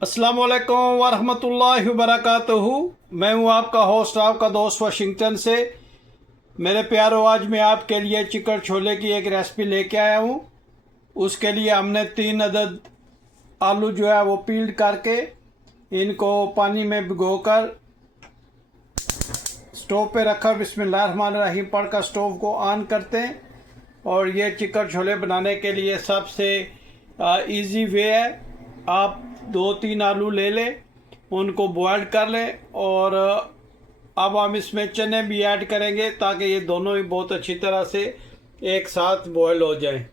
अस्सलाम वालेकुम वरहमतुल्लाहि वबरकातुहू। मैं हूं आपका होस्ट, आपका दोस्त वाशिंगटन से। मेरे प्यारो, आज मैं आपके लिए चिकन छोले की एक रेसिपी लेके आया हूं। उसके लिए हमने 3 अदद आलू जो है वो पील करके इनको पानी में भिगोकर स्टोव पे रखा। बिस्मिल्लाहिर्रहमानिर्रहीम पढ़कर स्टोव को ऑन करते हैं। और ये चिकन छोले बनाने के लिए सबसे इजी वे है। आप 2-3 आलू ले लें, उनको बॉयल कर लें। और अब हम इसमें चने भी ऐड करेंगे ताकि ये दोनों ही बहुत अच्छी तरह से एक साथ बॉयल हो जाएं।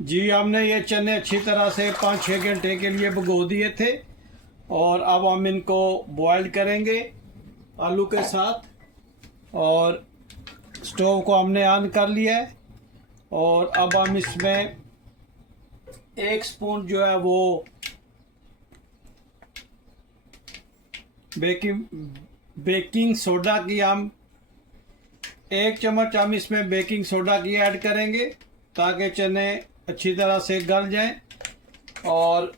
जी, हमने ये चने अच्छी तरह से 5-6 घंटे के लिए भिगो दिए थे। और अब हम इनको बॉयल करेंगे आलू के साथ। और स्टोव को हमने ऑन कर लिया है। और अब हम इसमें 1 स्पून जो है वो बेकिंग सोडा की, हम 1 चम्मच हम इसमें बेकिंग सोडा की ऐड करेंगे ताकि चने अच्छी तरह से गल जाएं। और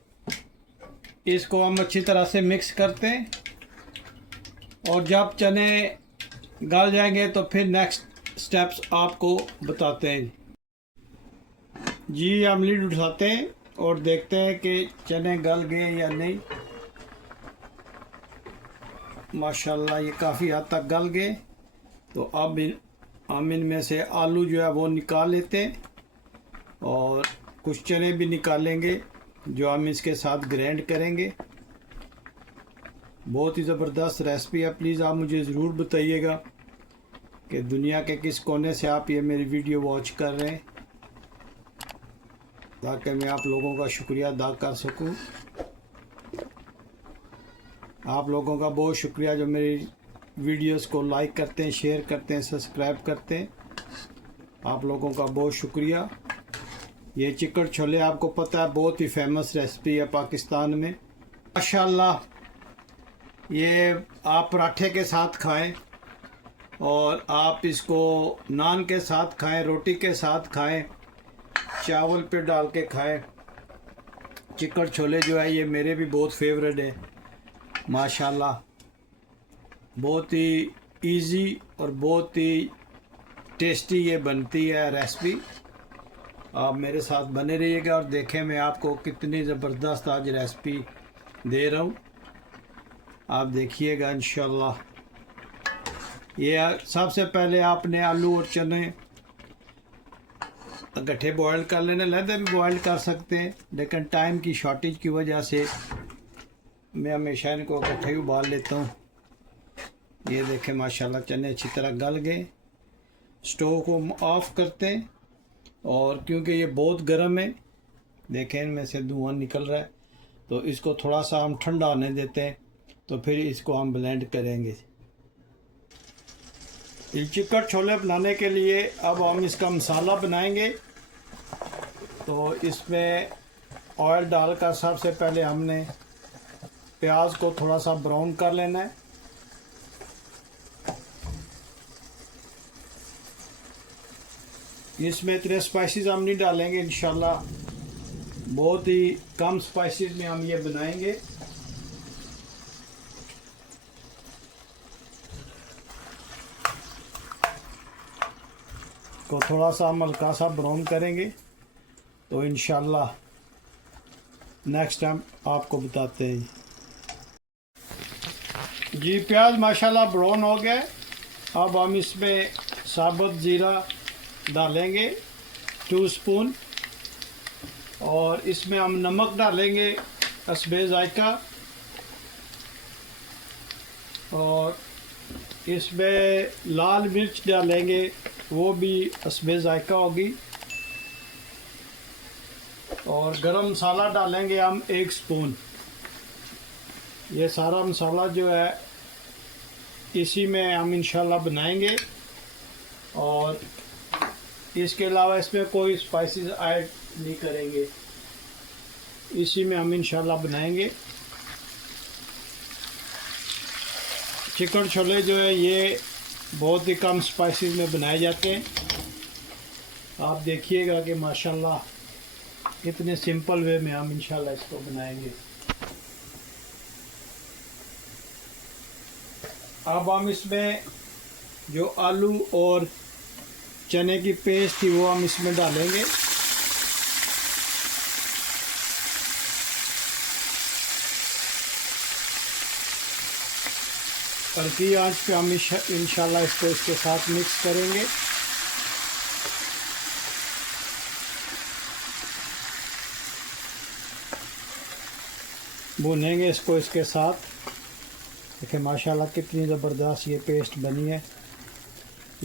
इसको हम अच्छी तरह से मिक्स करते हैं। और जब चने गल जाएंगे तो फिर नेक्स्ट स्टेप्स आपको बताते हैं। जी, हम लीड उठाते हैं और देखते हैं कि चने गल गए या नहीं। माशाल्लाह ये काफ़ी हद तक गल गए। तो अब हम इनमें से आलू जो है वो निकाल लेते हैं और कुछ चने भी निकालेंगे जो हम इसके साथ ग्राइंड करेंगे। बहुत ही ज़बरदस्त रेसिपी है। प्लीज़ आप मुझे ज़रूर बताइएगा कि दुनिया के किस कोने से आप ये मेरी वीडियो वॉच कर रहे हैं, ताकि मैं आप लोगों का शुक्रिया अदा कर सकूं। आप लोगों का बहुत शुक्रिया जो मेरी वीडियोस को लाइक करते हैं, शेयर करते हैं, सब्सक्राइब करते हैं। आप लोगों का बहुत शुक्रिया। ये चिकन छोले आपको पता है बहुत ही फेमस रेसिपी है पाकिस्तान में। माशाल्लाह ये आप पराठे के साथ खाएं और आप इसको नान के साथ खाएं, रोटी के साथ खाएं, चावल पे डाल के खाएं। चिकन छोले जो है ये मेरे भी बहुत फेवरेट है। माशाल्लाह बहुत ही इजी और बहुत ही टेस्टी ये बनती है रेसिपी। आप मेरे साथ बने रहिएगा और देखें मैं आपको कितनी ज़बरदस्त आज रेसिपी दे रहा हूँ। आप देखिएगा इंशाल्लाह। ये सबसे पहले आपने आलू और चने इकट्ठे बॉयल कर लेने। लहदे भी बॉयल कर सकते हैं, लेकिन टाइम की शॉर्टेज की वजह से मैं हमेशा इनको इकट्ठे ही उबाल लेता हूँ। ये देखें माशाल्लाह चने अच्छी तरह गल गए। स्टोव को ऑफ करते हैं और क्योंकि ये बहुत गर्म है, देखें इनमें से धुआं निकल रहा है, तो इसको थोड़ा सा हम ठंडा होने देते हैं। तो फिर इसको हम ब्लेंड करेंगे। ये चिकन छोले बनाने के लिए अब हम इसका मसाला बनाएंगे। तो इसमें ऑयल डालकर सबसे पहले हमने प्याज को थोड़ा सा ब्राउन कर लेना है। इसमें इतने स्पाइसेस हम नहीं डालेंगे इंशाल्लाह, बहुत ही कम स्पाइसेस में हम ये बनाएंगे। को थोड़ा सा हम हल्का सा ब्राउन करेंगे तो इंशाल्लाह नेक्स्ट टाइम आपको बताते हैं। जी, प्याज माशाल्लाह ब्राउन हो गया। अब हम इसमें साबुत ज़ीरा डालेंगे 2 स्पून। और इसमें हम नमक डालेंगे हस्बे ज़ायका। और इसमें लाल मिर्च डालेंगे, वो भी हस्बे ज़ायका होगी। और गरम मसाला डालेंगे हम 1 स्पून। ये सारा मसाला जो है इसी में हम इंशाल्लाह बनाएंगे। और इसके अलावा इसमें कोई स्पाइसेस ऐड नहीं करेंगे, इसी में हम इंशाल्लाह बनाएंगे। चिकन छोले जो है ये बहुत ही कम स्पाइसेस में बनाए जाते हैं। आप देखिएगा कि माशाल्लाह इतने सिंपल वे में हम इंशाल्लाह इसको बनाएंगे। अब हम इसमें जो आलू और चने की पेस्ट थी वो हम इसमें डालेंगे। हल्की आंच पे हम इंशाल्लाह इसको इसके साथ मिक्स करेंगे। भूनेंगे इसको इसके साथ। देखिए माशाल्लाह कितनी ज़बरदस्त ये पेस्ट बनी है।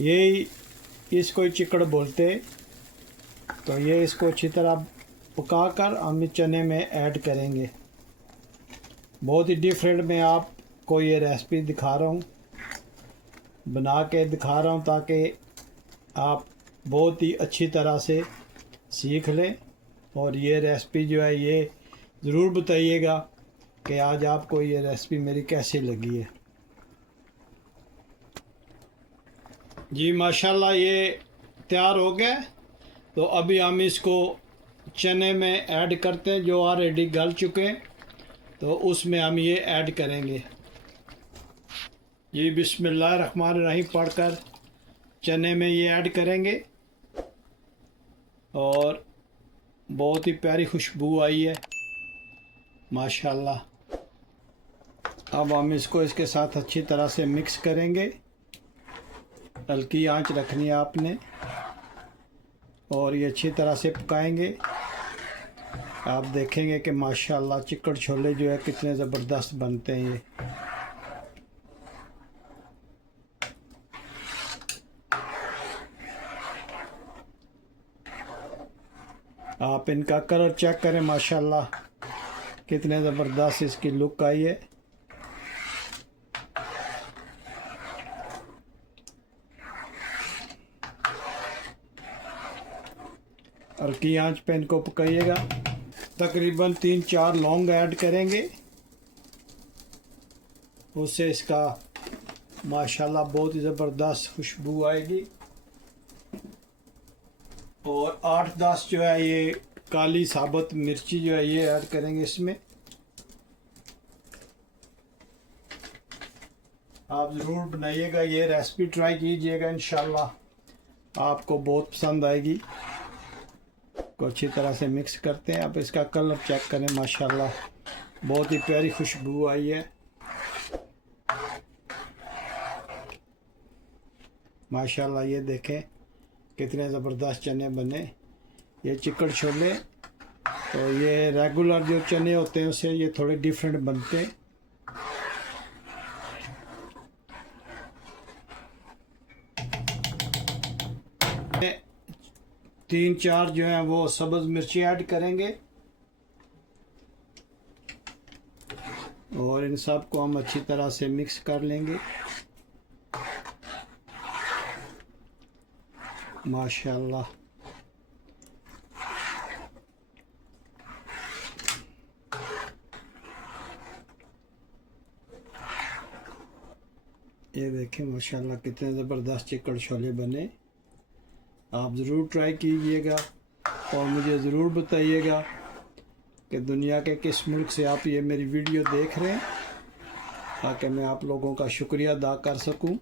ये इसको ही चिकड़ बोलते। तो ये इसको अच्छी तरह पकाकर हम चने में ऐड करेंगे। बहुत ही डिफरेंट मैं आपको ये रेसिपी दिखा रहा हूँ, बना के दिखा रहा हूँ ताकि आप बहुत ही अच्छी तरह से सीख लें। और ये रेसिपी जो है ये ज़रूर बताइएगा कि आज आपको ये रेसिपी मेरी कैसी लगी है। जी माशाल्लाह ये तैयार हो गया। तो अभी हम इसको चने में ऐड करते हैं जो ऑलरेडी गल चुके हैं। तो उसमें हम ये ऐड करेंगे। जी बिस्मिल्लाहिर्रहमानिर्रहीम पढ़कर चने में ये ऐड करेंगे। और बहुत ही प्यारी खुशबू आई है माशाल्लाह। अब हम इसको इसके साथ अच्छी तरह से मिक्स करेंगे। हल्की आंच रखनी है आपने और ये अच्छी तरह से पकाएंगे। आप देखेंगे कि माशाल्लाह चिकड़ छोले जो है कितने ज़बरदस्त बनते हैं ये। आप इनका कलर चेक करें माशाल्लाह कितने ज़बरदस्त इसकी लुक आई है। और की आंच पे इनको पकाइएगा। तकरीबन 3-4 लौंग ऐड करेंगे, उससे इसका माशाल्लाह बहुत ही ज़बरदस्त खुशबू आएगी। और 8-10 जो है ये काली साबुत मिर्ची जो है ये ऐड करेंगे इसमें। आप ज़रूर बनाइएगा, ये रेसिपी ट्राई कीजिएगा, इंशाल्लाह आपको बहुत पसंद आएगी। को अच्छी तरह से मिक्स करते हैं। आप इसका कलर चेक करें माशाल्लाह बहुत ही प्यारी खुशबू आई है माशाल्लाह। ये देखें कितने ज़बरदस्त चने बने ये चिकड़ छोले। तो ये रेगुलर जो चने होते हैं उससे ये थोड़े डिफरेंट बनते हैं। तीन चार जो है वो सब्ज़ मिर्ची ऐड करेंगे और इन सब को हम अच्छी तरह से मिक्स कर लेंगे माशाल्लाह। ये देखें माशाल्लाह कितने ज़बरदस्त चिकड़ छोले बने। आप ज़रूर ट्राई कीजिएगा और मुझे ज़रूर बताइएगा कि दुनिया के किस मुल्क से आप ये मेरी वीडियो देख रहे हैं ताकि मैं आप लोगों का शुक्रिया अदा कर सकूं।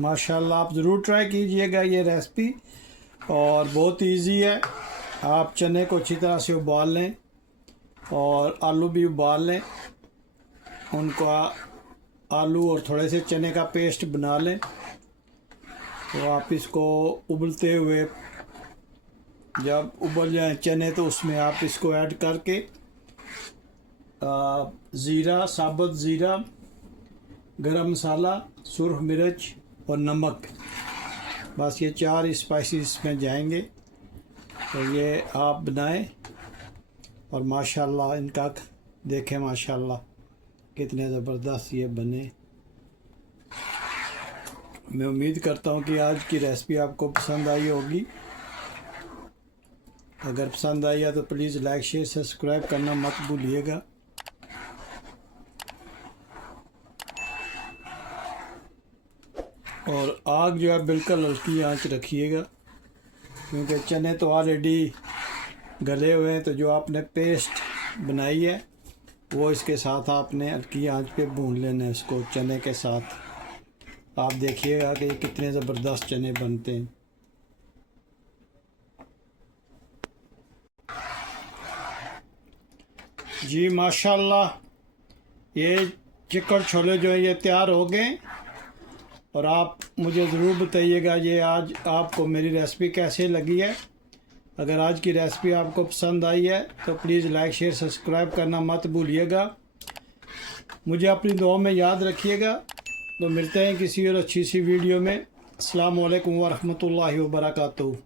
माशाल्लाह आप ज़रूर ट्राई कीजिएगा ये रेसिपी और बहुत इजी है। आप चने को अच्छी तरह से उबाल लें और आलू भी उबाल लें। उनको आलू और थोड़े से चने का पेस्ट बना लें। तो आप इसको उबलते हुए जब उबल जाए चने तो उसमें आप इसको ऐड करके ज़ीरा, साबुत ज़ीरा, गरम मसाला, सुरख मिर्च और नमक, बस ये 4 स्पाइसेस में जाएंगे। तो ये आप बनाएं और माशाल्लाह इनका देखें माशाल्लाह कितने ज़बरदस्त ये बने। मैं उम्मीद करता हूँ कि आज की रेसिपी आपको पसंद आई होगी। अगर पसंद आई है तो प्लीज़ लाइक शेयर सब्सक्राइब करना मत भूलिएगा। और आग जो है बिल्कुल हल्की आंच रखिएगा, क्योंकि चने तो ऑलरेडी गले हुए हैं। तो जो आपने पेस्ट बनाई है वो इसके साथ आपने हल्की आंच पे भून लेना है इसको चने के साथ। आप देखिएगा कि ये कितने ज़बरदस्त चने बनते हैं। जी माशाल्लाह, ये चिकन छोले जो है ये तैयार हो गए। और आप मुझे ज़रूर बताइएगा ये आज आपको मेरी रेसिपी कैसे लगी है। अगर आज की रेसिपी आपको पसंद आई है तो प्लीज़ लाइक शेयर सब्सक्राइब करना मत भूलिएगा। मुझे अपनी दुआ में याद रखिएगा। तो मिलते हैं किसी और अच्छी सी वीडियो में। अस्सलाम वालेकुम व रहमतुल्लाहि व बरकातुहू।